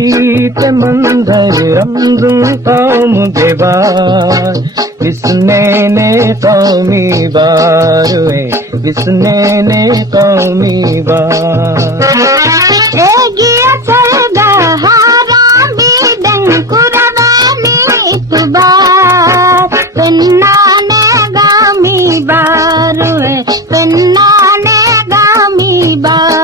ते मंदर रमजुम कौम के बार बिसने ने कौमी बार वे बिसने ने कौमी बार एगिया चलगा हारामी डंकुरवानी इतबार पेन्नाने गामी बार वे पेन्नाने गामी बार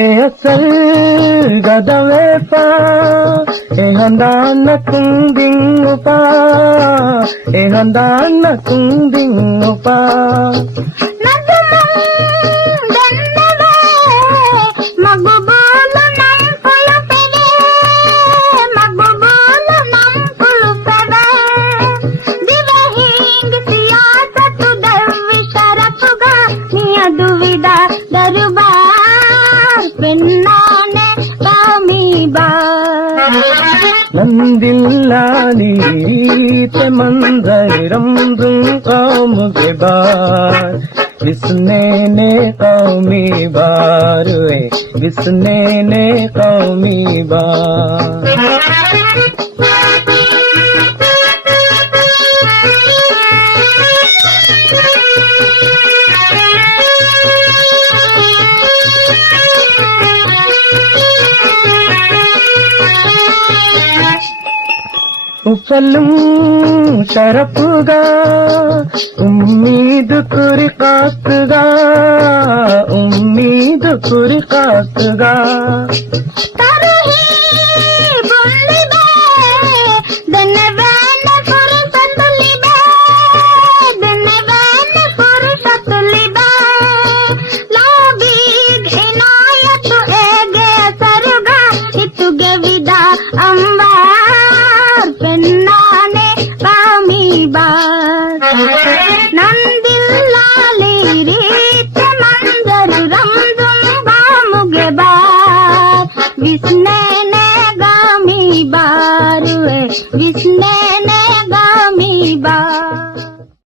असल गदवे पा हंदान कुंदिंग पा हंदान कुंदिंग पा नंदिल्लानी ते मंजर रमजुम कौम के बार बिसने ने कौमी बार वे बिसने ने कौमी बार उफलूं शरफगा उम्मीद कुरकातगा उम्मीद कुरकातगा